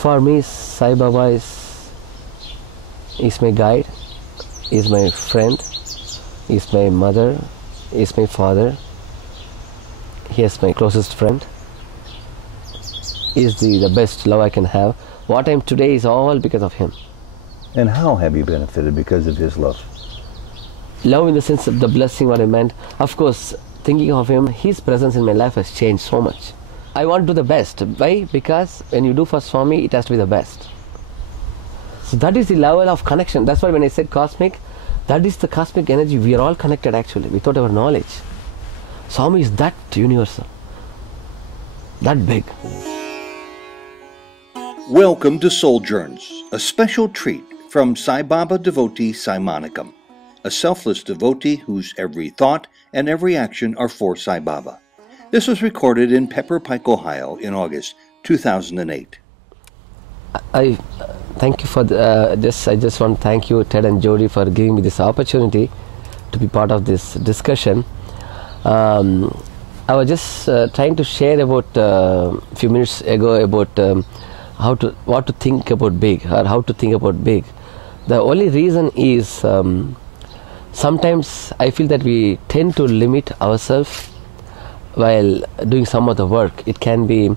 For me, Sai Baba is my guide, is my friend, is my mother, is my father. He is my closest friend. He is the best love I can have. What I am today is all because of him. And how have you benefited because of his love? Love in the sense of the blessing, what I meant. Of course, thinking of him, his presence in my life has changed so much. I want to do the best. Why? Because when you do for Swami, it has to be the best. So that is the level of connection. That's why when I said cosmic, that is the cosmic energy. We are all connected actually, without our knowledge. Swami is that universal, that big. Welcome to SOULJOURNS, a special treat from Sai Baba devotee Sai MANICKAM, a selfless devotee whose every thought and every action are for Sai Baba. This was recorded in Pepper Pike, Ohio in August 2008. I thank you for this. I just want to thank you, Ted and Jody, for giving me this opportunity to be part of this discussion. I was just trying to share about a few minutes ago about what to think about big, or how to think about big. The only reason is sometimes I feel that we tend to limit ourselves while doing some of the work. It can be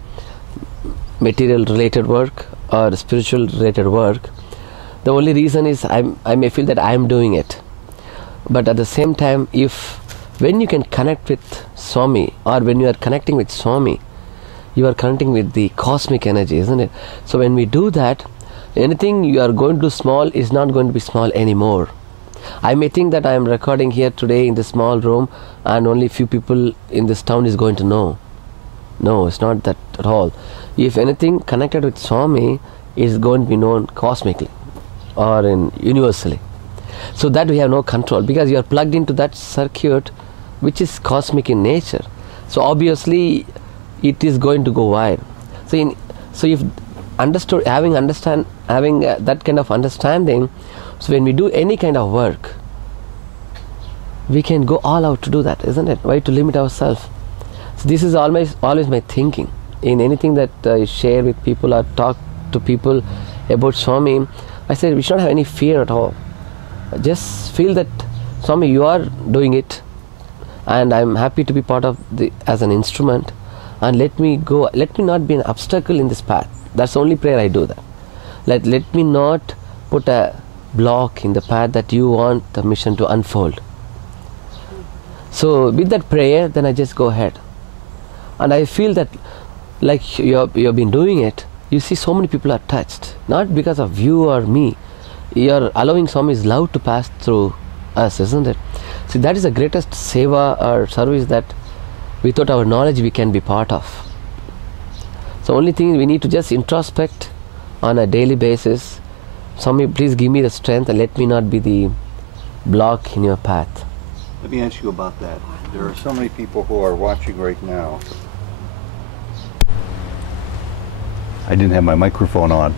material related work or spiritual related work. The only reason is I may feel that I am doing it, but at the same time, when you can connect with Swami, or when you are connecting with Swami, you are connecting with the cosmic energy, isn't it? So when we do that, anything you are going to do small is not going to be small anymore. I may think that I am recording here today in this small room and only few people in this town is going to know. No, it's not that at all. If anything connected with Swami is going to be known cosmically or universally. So that we have no control, because you are plugged into that circuit which is cosmic in nature. So obviously it is going to go wide. So if having that kind of understanding, so when we do any kind of work, we can go all out to do that, isn't it? Why to limit ourselves? So this is always my thinking in anything that I share with people or talk to people about Swami. I said we should not have any fear at all. Just feel that Swami, you are doing it, and I'm happy to be part of as an instrument. And let me go. Let me not be an obstacle in this path. That's the only prayer I do. That let me not put a block in the path that you want the mission to unfold. So with that prayer, then I just go ahead, and I feel that like you have been doing it. You see, so many people are touched, not because of you or me. You are allowing Swami's love to pass through us, isn't it? See, that is the greatest seva or service that without our knowledge we can be part of. So only thing we need to just introspect on a daily basis. Swami, please give me the strength and let me not be the block in your path. Let me ask you about that. There are so many people who are watching right now. I didn't have my microphone on.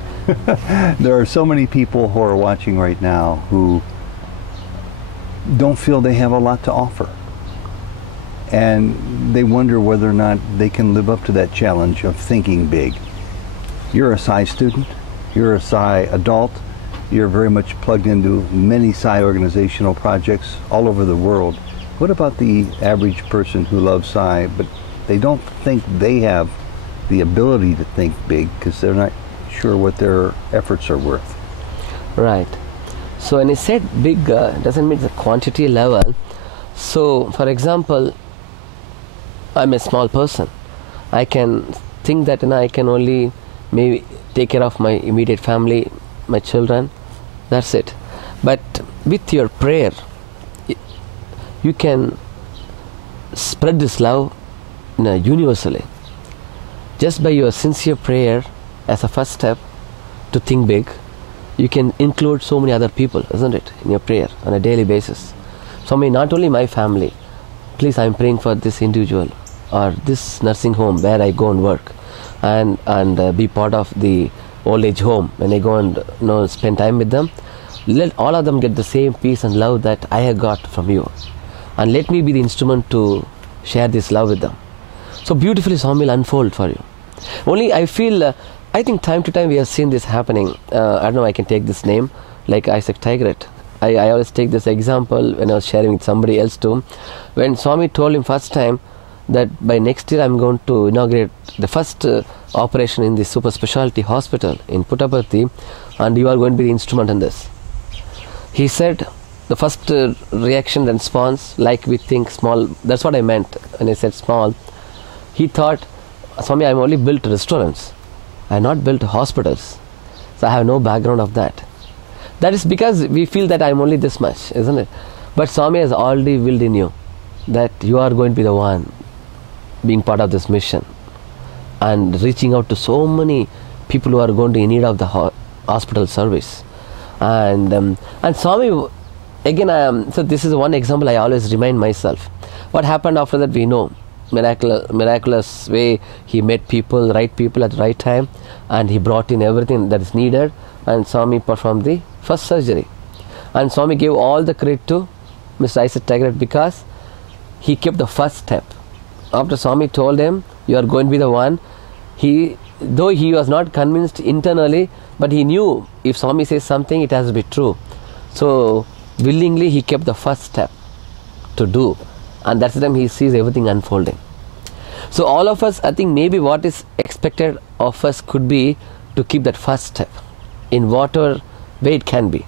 There are so many people who are watching right now who don't feel they have a lot to offer. And they wonder whether or not they can live up to that challenge of thinking big. You're a SAI student, you're a SAI adult, you're very much plugged into many SAI organizational projects all over the world. What about the average person who loves SAI, but they don't think they have the ability to think big because they're not sure what their efforts are worth? Right. So when I said big, doesn't mean the quantity level. So for example, I'm a small person. I can think that I can only maybe take care of my immediate family, my children. That's it. But with your prayer, you can spread this love universally. Just by your sincere prayer as a first step to think big, you can include so many other people, isn't it, in your prayer on a daily basis. So not only my family, please, I'm praying for this individual or this nursing home where I go and work and be part of the old age home. When I go and spend time with them, let all of them get the same peace and love that I have got from you, and let me be the instrument to share this love with them. So beautifully Swami will unfold for you. Only I feel, I think time to time we have seen this happening. I don't know, I can take this name, like Isaac Tigret. I always take this example when I was sharing with somebody else too. When Swami told him first time that by next year I'm going to inaugurate the first operation in the super specialty hospital in Puttaparthi, and you are going to be the instrument in this. He said, the first reaction and response, like we think small, that's what I meant when I said small. He thought, Swami, I've only built restaurants. I have not built hospitals. So I have no background of that. That is because we feel that I'm only this much, isn't it? But Swami has already willed in you that you are going to be the one being part of this mission and reaching out to so many people who are going to in need of the hospital service. And Swami, again, so this is one example I always remind myself. What happened after that we know. Miraculous way, he met people, right people at the right time, and he brought in everything that is needed, and Swami performed the first surgery. And Swami gave all the credit to Mr. Isaac Tigret because he kept the first step. After Swami told him, you are going to be the one, though he was not convinced internally, but he knew if Swami says something, it has to be true. So willingly he kept the first step to do, and that's the time he sees everything unfolding. So all of us, I think maybe what is expected of us could be to keep that first step in whatever way it can be.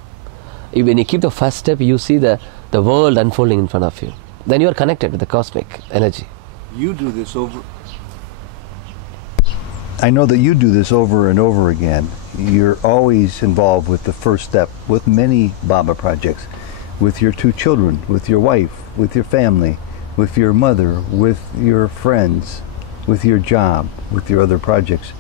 When you keep the first step, you see the world unfolding in front of you. Then you are connected with the cosmic energy. You do this over. I know that you do this over and over again. You're always involved with the first step, with many Baba projects, with your 2 children, with your wife, with your family, with your mother, with your friends, with your job, with your other projects.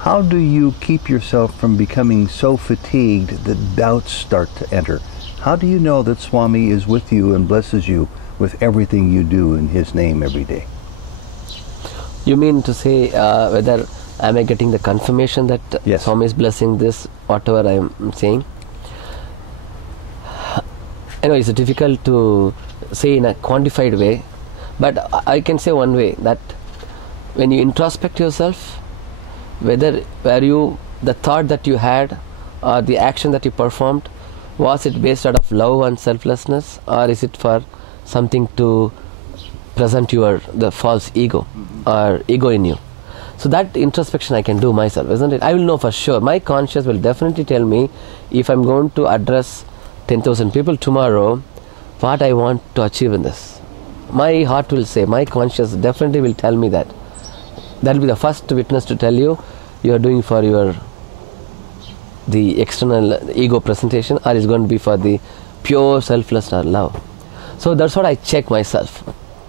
How do you keep yourself from becoming so fatigued that doubts start to enter? How do you know that Swami is with you and blesses you with everything you do in his name every day? You mean to say whether am I getting the confirmation that yes. Swami is blessing this, whatever I am saying? I know it's difficult to say in a quantified way, but I can say one way, that when you introspect yourself, whether the thought that you had or the action that you performed, was it based out of love and selflessness, or is it for something to present the false ego or ego in you? So that introspection I can do myself, isn't it? I will know for sure. My conscience will definitely tell me if I'm going to address 10,000 people tomorrow, what I want to achieve in this. My heart will say, my conscience definitely will tell me that. That will be the first witness to tell you are doing for the external ego presentation, or is going to be for the pure selfless or love. So that's what I check myself.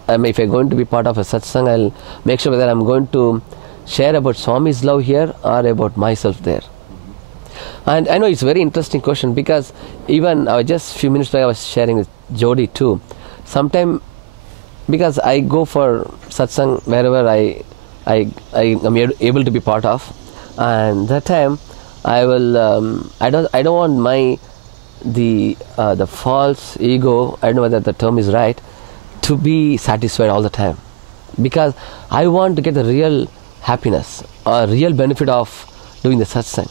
If I'm going to be part of a satsang, I'll make sure whether I'm going to share about Swami's love here or about myself there. And I know it's a very interesting question, because even just a few minutes ago I was sharing with Jody too. Sometimes, because I go for satsang wherever I am able to be part of, and that time I will I don't want the false ego, I don't know whether the term is right, to be satisfied all the time, because I want to get the real happiness or real benefit of doing the satsang.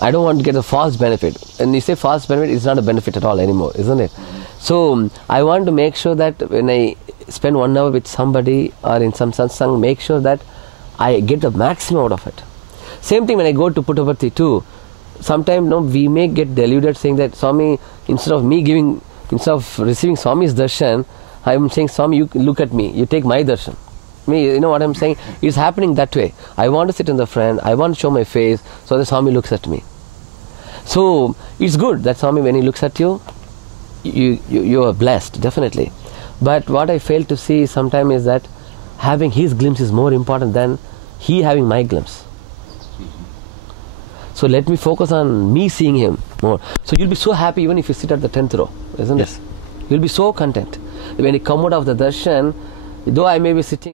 I don't want to get a false benefit. And you say false benefit, is not a benefit at all anymore, isn't it? So I want to make sure that when I spend 1 hour with somebody or in some satsang, make sure that I get the maximum out of it. Same thing when I go to Puttaparthi too. Sometimes we may get deluded saying that Swami, instead of receiving Swami's darshan, I am saying, Swami, you look at me, you take my darshan. You know what I'm saying? It's happening that way. I want to sit in the front, I want to show my face, so the Swami looks at me. So it's good that Swami, when he looks at you, you are blessed, definitely. But what I fail to see sometimes is that having his glimpse is more important than he having my glimpse. So let me focus on me seeing him more. So you'll be so happy even if you sit at the 10th row, isn't it? You'll be so content. When you come out of the darshan, though I may be sitting